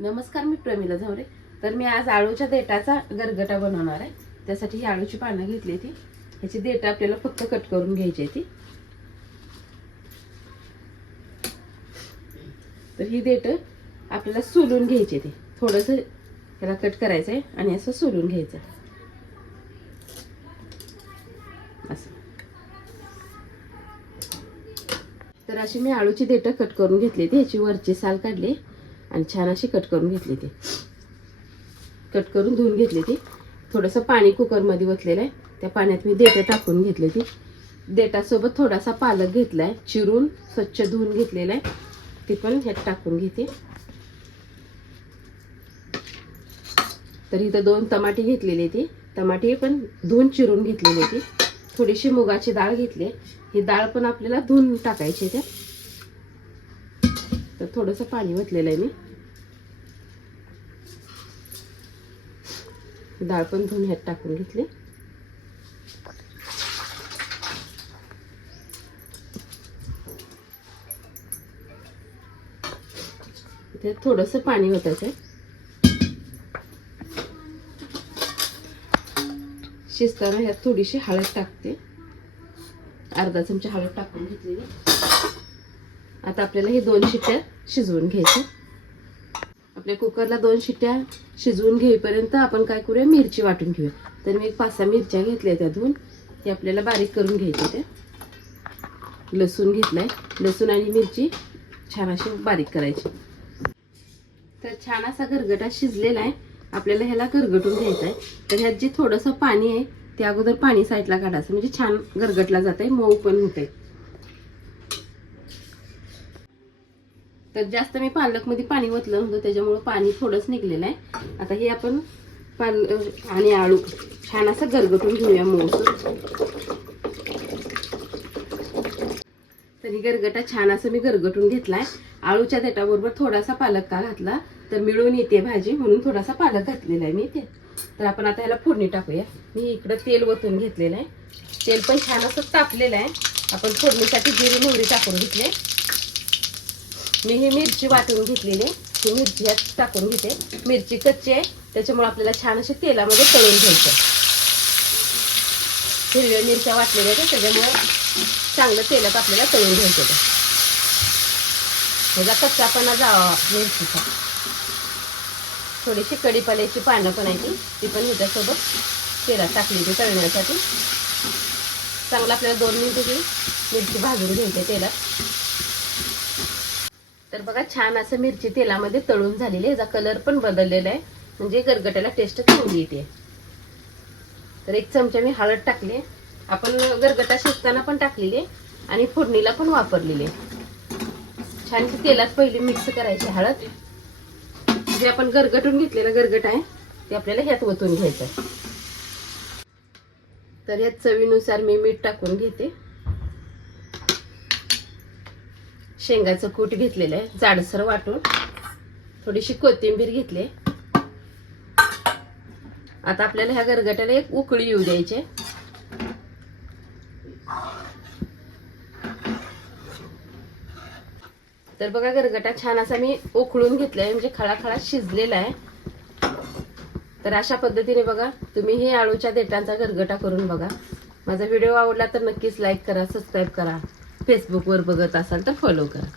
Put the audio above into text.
नमस्कार मी प्रमिला झावरे. तर मी आज आळूच्या देटाचा गरगटा बनवणार आहे. त्यासाठी ही आळूची पानं घेतली ती ह्याची देठ आपल्याला फक्त कट करून घ्यायची आहे ती तर ही देठ आपल्याला सोलून घ्यायची ती थोडंसं त्याला कट करायचं आहे आणि असं सोलून घ्यायचं असं. तर अशी मी आळूची देठं कट करून घेतली ती ह्याची वरची साल काढली. आणि छान अशी कट करून घेतली ती. कट करून धुवून घेतली ती. थोडंसं पाणी कुकरमध्ये ओतलेलं आहे. त्या पाण्यात मी देठं टाकून घेतली ती. देटासोबत थोडासा पालक घेतला आहे चिरून स्वच्छ धुवून घेतलेला आहे. ती पण ह्यात टाकून घेते. तर इथं दोन टमाटे घेतलेली ती. टमाटे पण धुवून चिरून घेतलेली ती. थोडीशी मुगाची डाळ घेतली ही डाळ पण आपल्याला धुवून टाकायची आहे तर थोडंसं पाणी ओतलेलं आहे मी. डाळ पण धुवून ह्यात टाकून घेतली. ते थोडंसं पाणी ओतायचं आहे. शिजताना ह्यात थोडीशी हळद टाकते. अर्धा चमचा हळद टाकून घेतलेली. आता आपल्याला हे दोन शिट्ट्या शिजवून घ्यायचे. आपल्या कुकरला दोन शिट्ट्या शिजवून घेईपर्यंत आपण काय करूया? मिरची वाटून घेऊया. तर मी एक पाच सहा मिरच्या घेतल्या त्या धुवून ते आपल्याला बारीक करून घ्यायच्या त्या लसूण घेतलाय. लसूण आणि मिरची छान अशी बारीक करायची. तर छान असा गरगटा शिजलेला आहे. आपल्याला ह्याला गरगटून घ्यायचा आहे. तर ह्यात जे थोडंसं पाणी आहे ते अगोदर पाणी साईडला काढायचं. म्हणजे छान गरगटला जात आहे मऊ पण होत आहे तर जास्त मी पालकमध्ये पाणी ओतलं नव्हतं त्याच्यामुळं पाणी थोडंच निघलेलं आहे. आता हे आपण पाल आणि आळू छान असं गरगटून घेऊया मऊसूर तरी गरगटा छान असं मी गरगटून घेतलाय. आळूच्या देटाबरोबर थोडासा पालक का घातला तर मिळून येते भाजी म्हणून थोडासा पालक घातलेला आहे मी इथे. तर आपण आता ह्याला फोडणी टाकूया. मी इकडं तेल ओतून घेतलेलं आहे. तेल पण छान असं तापलेलं आहे. आपण फोडणीसाठी जिरी मोहरी टाकून घेतले मी ही मिरची वाटून घेतलेली. ही मिरची यात टाकून घेते. मिरची कच्ची आहे. त्याच्यामुळे आपल्याला छान अशी तेलामध्ये तळून घ्यायचं. हिरव्या मिरच्या वाटलेल्या आहेत. त्याच्यामुळे चांगलं तेलात आपल्याला तळून घ्यायचं ते ह्याचा कच्चापणा जावा मिरचीचा. थोडीशी कढीपाल्याची पानं पण आहे ती ती पण ह्याच्यासोबत तेलात टाकली ती तळण्यासाठी. चांगलं आपल्याला दोन मिनिटं ती मिरची भाजून घ्यायची तेलात. तर बघा छान असं मिरची तेलामध्ये तळून झालेली आहे. याचा कलर पण बदललेला आहे. म्हणजे गरगट्याला टेस्ट चांगली येते. तर एक चमचा मी हळद टाकली आपण गरगटा शिजताना पण टाकलेली आहे आणि फोडणीला पण वापरलेली आहे. छान तेलात पहिली मिक्स करायची हळद. जे आपण गरगटून घेतलेलं गरगट आहे ते आपल्याला ह्यात ओतून घ्यायचं आहे. तर ह्यात चवीनुसार मी मीठ टाकून घेते. शेंगाचं कूट घेतलेलं आहे. जाडसर वाटून थोडीशी कोथिंबीर घेतली. आता आपल्याला ह्या गरगट्याला एक उकळी येऊ द्यायची तर बघा गरगटा छान असा मी उकळून घेतलाय म्हणजे खळाखळा शिजलेला आहे. तर अशा पद्धतीने बघा तुम्ही हे आळूच्या देटांचा गरगटा करून बघा. माझा व्हिडिओ आवडला तर नक्कीच लाईक करा सबस्क्राईब करा. फेसबुकवर बघत असाल तर फॉलो करा.